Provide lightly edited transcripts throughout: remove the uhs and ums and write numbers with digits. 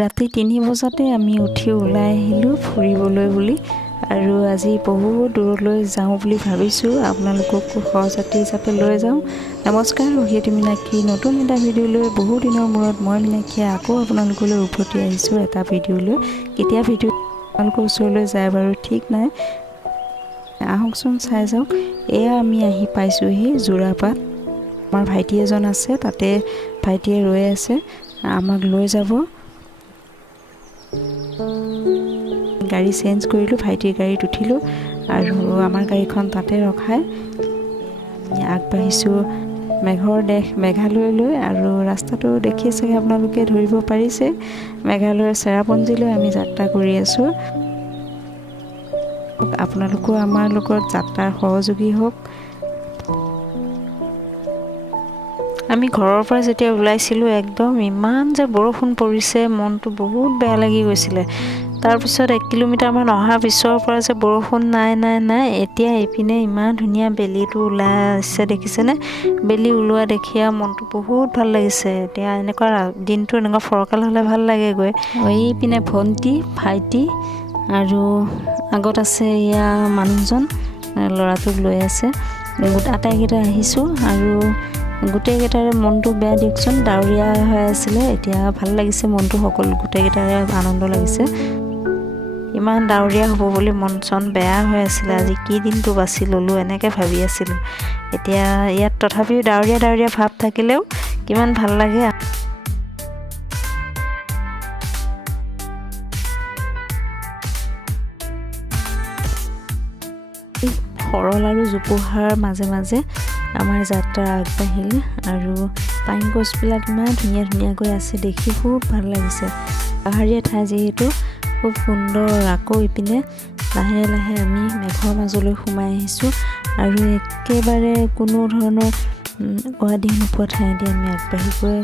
ৰাতি 3 বজাতে আমি উঠি ওলাই আহিলোঁ ফুৰিবলৈ বুলি আৰু আজি বহুত দূৰলৈ যাওঁ বুলি ভাবিছোঁ। আপোনালোকক সহযাত্ৰী হিচাপে লৈ যাওঁ। নমস্কাৰ, সেইটো মীনাক্ষী নতুন এটা ভিডিঅ' লৈ বহু দিনৰ মূৰত মই মীনাক্ষীয়ে আকৌ আপোনালোকলৈ উভতি আহিছোঁ এটা ভিডিঅ' লৈ। কেতিয়া ভিডিঅ' আপোনালোকৰ ওচৰলৈ যায় বাৰু ঠিক নাই, আহকচোন চাই যাওক। এয়া আমি আহি পাইছোঁহি যোৰাপাট। আমাৰ ভাইটি এজন আছে, তাতে ভাইটিয়ে ৰৈ আছে, আমাক লৈ যাব। গাড়ী চেঞ্জ কৰিলোঁ, ভাইটিৰ গাড়ীত উঠিলোঁ আৰু আমাৰ গাড়ীখন তাতে ৰখাই আমি আগবাঢ়িছোঁ মেঘৰ দেশ মেঘালয়লৈ। আৰু ৰাস্তাটো দেখি চাগে আপোনালোকে ধৰিব পাৰিছে, মেঘালয়ৰ চেৰাপুঞ্জীলৈ আমি যাত্ৰা কৰি আছোঁ। আপোনালোকো আমাৰ লগত যাত্ৰাৰ সহযোগী হওক। আমি ঘৰৰ পৰা যেতিয়া ওলাইছিলোঁ একদম ইমান যে বৰষুণ পৰিছে, মনটো বহুত বেয়া লাগি গৈছিলে। তাৰপিছত 1 কিলোমিটাৰমান অহাৰ পিছৰ পৰা যে বৰষুণ নাই। এতিয়া এইপিনে ইমান ধুনীয়া বেলিটো ওলাই আছে, দেখিছেনে? বেলি ওলোৱা দেখি আৰু মনটো বহুত ভাল লাগিছে। এতিয়া এনেকুৱা দিনটো এনেকুৱা ফৰকাল হ'লে ভাল লাগে গৈ। এইপিনে ভণ্টি, ভাইটি আৰু আগত আছে এয়া মানুহজন, ল'ৰাটোক লৈ আছে। আটাইকেইটা আহিছোঁ আৰু গোটেইকেইটাৰে মনটো বেয়া দিয়কচোন, ডাৱৰীয়া হৈ আছিলে। এতিয়া ভাল লাগিছে মনটো, সকলো গোটেইকেইটাৰে আনন্দ লাগিছে। ইমান ডাৱৰীয়া হ'ব বুলি মন চন বেয়া হৈ আছিলে, আজি কি দিনটো বাছি ল'লোঁ এনেকৈ ভাবি আছিলোঁ। এতিয়া ইয়াত তথাপিও ডাৱৰীয়া ভাৱ থাকিলেও কিমান ভাল লাগে। সৰল আৰু জোপোহাৰ মাজে মাজে আমাৰ যাত্ৰা আগবাঢ়িলে আৰু পাইন গছবিলাক ইমান ধুনীয়াকৈ আছে, দেখি খুব ভাল লাগিছে। পাহাৰীয়া ঠাই যিহেতু খুব সুন্দৰ। আকৌ ইপিনে লাহে লাহে আমি মেঘৰ মাজলৈ সোমাই আহিছোঁ আৰু একেবাৰে কোনো ধৰণৰ উৱাদিহ নোপোৱা ঠাইদি আমি আগবাঢ়ি গৈ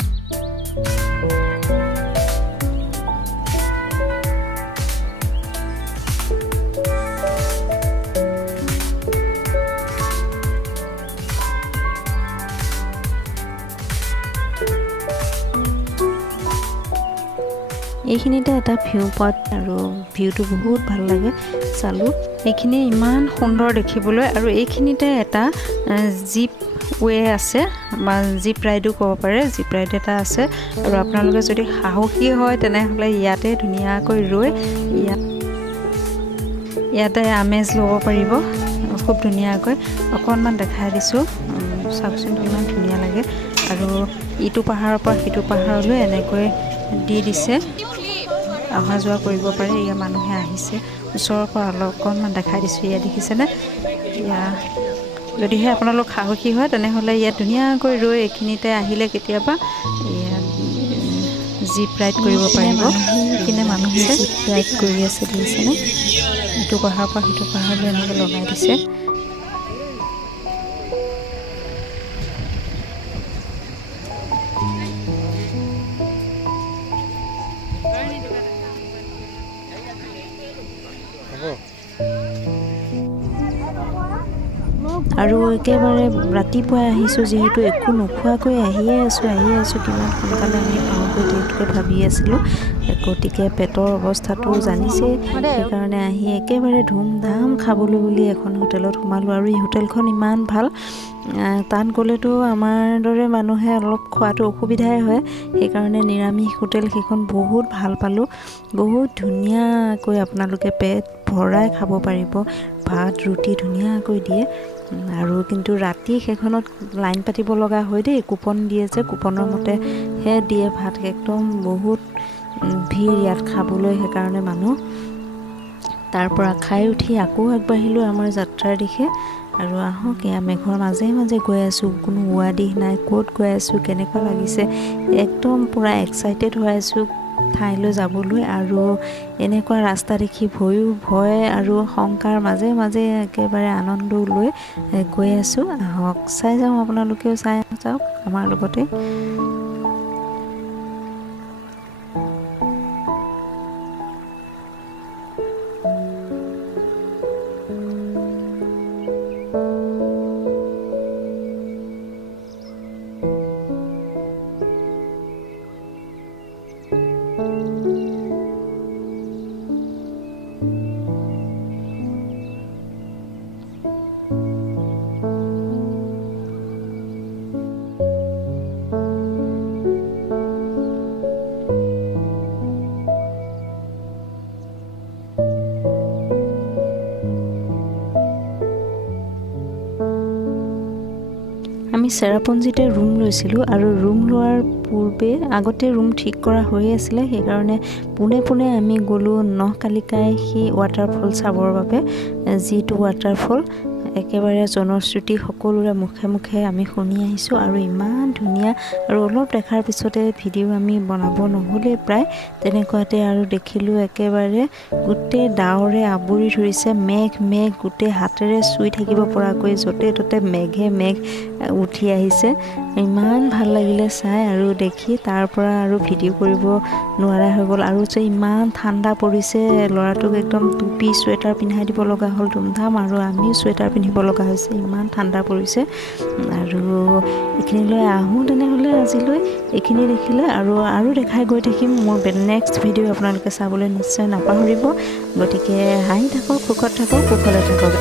এইখিনিতে এটা ভিউ পইণ্ট আৰু ভিউটো বহুত ভাল লাগে চালোঁ। এইখিনি ইমান সুন্দৰ দেখিবলৈ। আৰু এইখিনিতে এটা জীপ ৱে আছে বা জীপ ৰাইডো ক'ব পাৰে, জীপ ৰাইড এটা আছে। আৰু আপোনালোকে যদি সাহসী হয় তেনেহ'লে ইয়াতে ধুনীয়াকৈ ৰৈ ইয়াতে আমেজ ল'ব পাৰিব খুব ধুনীয়াকৈ। অকণমান দেখাই দিছোঁ, চাওকচোন কিমান ধুনীয়া লাগে। আৰু ইটো পাহাৰৰ পৰা সিটো পাহাৰলৈ এনেকৈ দি দিছে, অহা যোৱা কৰিব পাৰে। ইয়াৰ মানুহে আহিছে, ওচৰৰ পৰা অকণমান দেখাই দিছোঁ। ইয়াত দেখিছেনে? যদিহে আপোনালোক সাহসী হয় তেনেহ'লে ইয়াত ধুনীয়াকৈ ৰৈ এইখিনিতে আহিলে কেতিয়াবা ইয়াত জীপ ৰাইড কৰিব পাৰিব। এইপিনে মানুহে জীপ ৰাইড কৰি আছে, দেখিছেনে? ইটো পাহাৰৰ পৰা সিটো পাহাৰলৈ এনেকৈ লগাই দিছে। আৰু একেবাৰে ৰাতিপুৱাই আহিছোঁ যিহেতু, একো নোখোৱাকৈ আহিয়ে আছোঁ। কিমান সোনকালে আমি পাওঁগৈ সেইটোকে ভাবি আছিলোঁ। গতিকে পেটৰ অৱস্থাটো জানিছেই, সেইকাৰণে আহি একেবাৰে ধুমধাম খাবলৈ বুলি এখন হোটেলত সোমালোঁ। আৰু এই হোটেলখন ইমান ভাল, তাত গ'লেতো আমাৰ দৰে মানুহে অলপ খোৱাটো অসুবিধাই হয়, সেইকাৰণে নিৰামিষ হোটেল সেইখন বহুত ভাল পালোঁ। বহুত ধুনীয়াকৈ আপোনালোকে পেট ভৰাই খাব পাৰিব, ভাত ৰুটি ধুনীয়াকৈ দিয়ে। আৰু কিন্তু ৰাতি সেইখনত লাইন পাতিব লগা হয় দেই, কুপন দিয়ে যে, কুপনৰ মতেহে দিয়ে ভাত। একদম বহুত ভিৰ ইয়াত খাবলৈ, সেইকাৰণে মানুহ। তাৰ পৰা খাই উঠি আকৌ আগবাঢ়িলোঁ আমাৰ যাত্ৰাৰ দিশে। আৰু আহক, এয়া মেঘৰ মাজে মাজে গৈ আছোঁ, কোনো উৱাদিহ নাই। ক'ত গৈ আছোঁ, কেনেকুৱা লাগিছে, একদম পূৰা এক্সাইটেড হৈ আছোঁ ঠাইলৈ যাবলৈ। আৰু এনেকুৱা ৰাস্তা দেখি ভয় আৰু শংকাৰ মাজে মাজে একেবাৰে আনন্দ লৈ গৈ আছোঁ। আহক চাই যাওঁ, আপোনালোকেও চাই যাওক আমাৰ লগতে। চেৰাপুঞ্জীতে ৰুম লৈছিলোঁ আৰু ৰুম লোৱাৰ পূৰ্বে আগতে ৰুম ঠিক কৰা হৈ আছিলে সেইকাৰণে পোনে আমি গ'লোঁ নহকালিকাই সেই ৱাটাৰফল চাবৰ বাবে যিটো ৱাটাৰফল একেবাৰে জনশ্ৰুতি সকলোৰে মুখে আমি শুনি আহিছোঁ আৰু ইমান ধুনীয়া আৰু অলপ দেখাৰ পিছতে ভিডিঅ' আমি বনাব নহ'লে প্ৰায় তেনেকুৱাতে আৰু দেখিলোঁ একেবাৰে গোটেই ডাৱৰে আৱৰি ধৰিছে মেঘ গোটেই হাতেৰে চুই থাকিব পৰাকৈ য'তে ত'তে মেঘ উঠি আহিছে ইমান ভাল লাগিলে চাই আৰু দেখি তাৰ পৰা আৰু ভিডিঅ' কৰিব নোৱাৰা হৈ গ'ল আৰু যে ইমান ঠাণ্ডা পৰিছে ল'ৰাটোক একদম টুপি চুৱেটাৰ পিন্ধাই দিব লগা হ'ল ধুমধাম আৰু আমিও চুৱেটাৰ পিন্ধিব লগা হৈছে ইমান ঠাণ্ডা পৰিছে আৰু এইখিনিলৈ আহোঁ তেনেহ'লে আজিলৈ এইখিনি দেখিলে আৰু দেখাই গৈ থাকিম মোৰ নেক্সট ভিডিঅ' আপোনালোকে চাবলৈ নিশ্চয় নাপাহৰিব গতিকে হাঁহি থাকক সুখত থাকক কুশলে থাকক